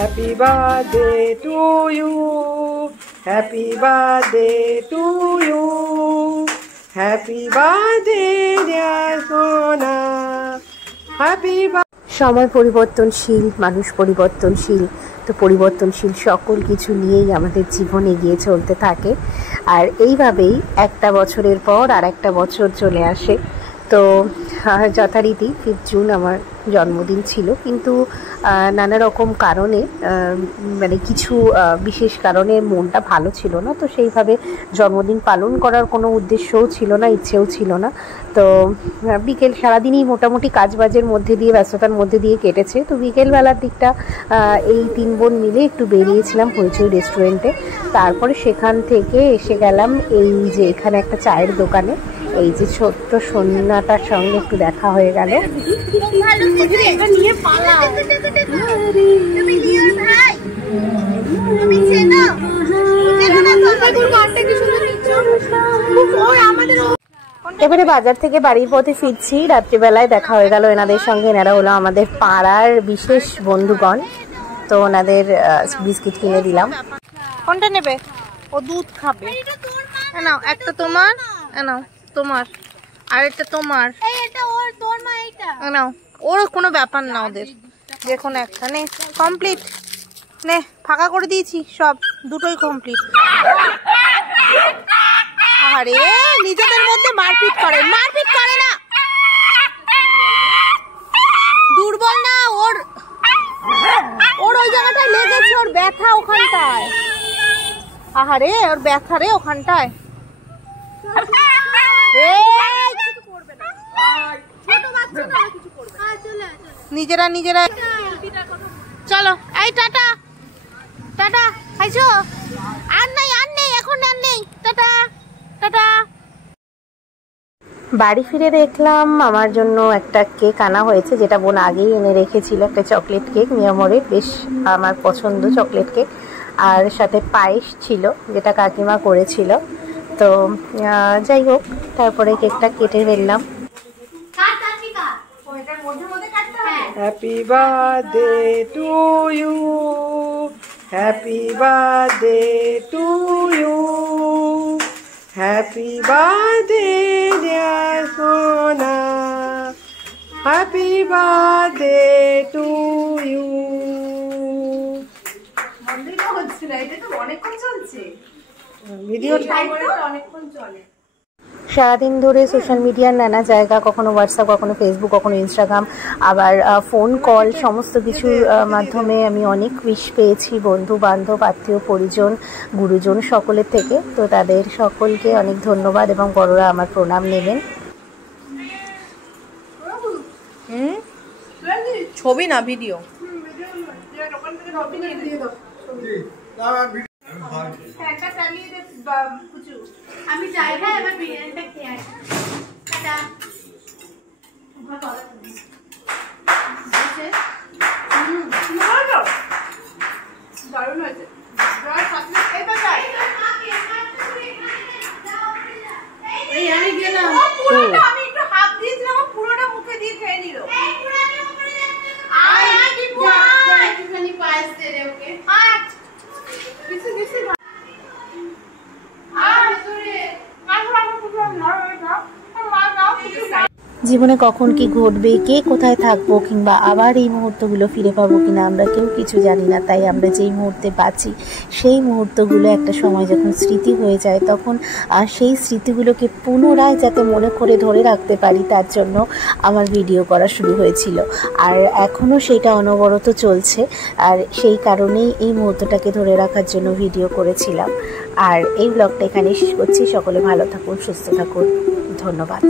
Happy birthday to you. Happy birthday to you. Happy birthday dear Sona. Happy birthday. সময় পরিবর্তনশীল, মানুষ পরিবর্তনশীল, তো পরিবর্তনশীল সকল কিছু নিয়েই আমাদের জীবন এগিয়ে চলতে থাকে। আর এইভাবেই একটা বছরের পর আর একটা বছর চলে আসে। তো যথারীতি 5 জুন আমার জন্মদিন ছিল, কিন্তু নানা রকম কারণে মানে কিছু বিশেষ কারণে মনটা ভালো ছিল না, তো সেইভাবে জন্মদিন পালন করার কোনো উদ্দেশ্যও ছিল না, ইচ্ছেও ছিল না। তো বিকেল সারাদিনই মোটামুটি কাজবাজের মধ্যে দিয়ে, ব্যস্ততার মধ্যে দিয়ে কেটেছে। তো বিকেলবেলার দিকটা এই 3 বোন মিলে একটু বেরিয়েছিলাম হইচই রেস্টুরেন্টে। তারপরে সেখান থেকে এসে গেলাম এই যে এখানে একটা চায়ের দোকানে। এই যে ছোট্ট সন্ধ্যাটার সঙ্গে একটু দেখা হয়ে গেল। এবারে বাজার থেকে বাড়ির পথে ফিরছি, রাত্রিবেলায় দেখা হয়ে গেল এনাদের সঙ্গে। এনারা হলো আমাদের পাড়ার বিশেষ বন্ধুগণ। তো ওনাদের বিস্কিট কিনে দিলাম। কোনটা নেবে? ও দুধ খাবে। নাও একটা তোমার, নাও তোমার, আর এটা তোমার, নাও। ওর কোনো ব্যাপার না, ওদের যে কোনো একটা নে। কমপ্লিট নে, ফাঁকা করে দিয়েছি সব, দুটোই কমপ্লিট। আরে নিজেদের মধ্যে মারপিট করে না, দুর্বল না, ওর ওই জায়গাটায় লেগেছে, ওর ব্যথা ওখানটায়। আহারে ওর ব্যথা রে ওখানটায়। নিজেরা চলো, এই টাটা টাটা। খাইছো? আর নেই এখন, আর নেই। Tata tata. বাড়ি ফিরে দেখলাম আমার জন্য একটা কেক আনা হয়েছে, যেটা বোন আগেই এনে রেখেছিল। একটা চকলেট কেক, মিয়ামরের, বেশ আমার পছন্দ চকলেট কেক। আর সাথে পায়েস ছিল, যেটা কাকিমা করেছিল। তো যাই হোক, তারপরে কেকটা কেটে ফেললাম। Happy birthday to you, happy birthday to you, happy birthday dear Sona, happy birthday to you. ভিডিওটা অনেকক্ষণ চলে। সারাদিন ধরে সোশ্যাল মিডিয়ার নানা জায়গা, কখনো হোয়াটসঅ্যাপ, কখনো ফেসবুক, কখনো ইনস্টাগ্রাম, আবার ফোন কল, সমস্ত কিছুর মাধ্যমে আমি অনেক উইশ পেয়েছি বন্ধু বান্ধব, আত্মীয় পরিজন, গুরুজন সকলের থেকে। তো তাদের সকলকে অনেক ধন্যবাদ এবং বড়রা আমার প্রণাম নেবেন। ছবি না ভিডিও। আমি যাই না, এবার বিরিয়ানিটা খেয়ে আসি। দারুণ হয়েছে। আমি গেলাম, আমি একটু হাত দিয়েছিলাম, পুরোটা মুখে দিয়ে খেয়ে নিল। পায়েস দে রে ওকে। জীবনে কখন কি ঘটবে, কে কোথায় থাকবো, কিংবা আবার এই মুহূর্তগুলো ফিরে পাবো কিনা আমরা কেউ কিছু জানি না। তাই আমরা যেই মুহূর্তে বাঁচি, সেই মুহূর্তগুলো একটা সময় যখন স্মৃতি হয়ে যায়, তখন সেই স্মৃতিগুলোকে পুনরায় যাতে মনে করে ধরে রাখতে পারি, তার জন্য আমার ভিডিও করা শুরু হয়েছিল। আর এখনও সেইটা অনবরত চলছে। আর সেই কারণেই এই মুহূর্তটাকে ধরে রাখার জন্য ভিডিও করেছিলাম। আর এই ব্লগটা এখানেই শেষ করছি। সকলে ভালো থাকুন, সুস্থ থাকুন, ধন্যবাদ।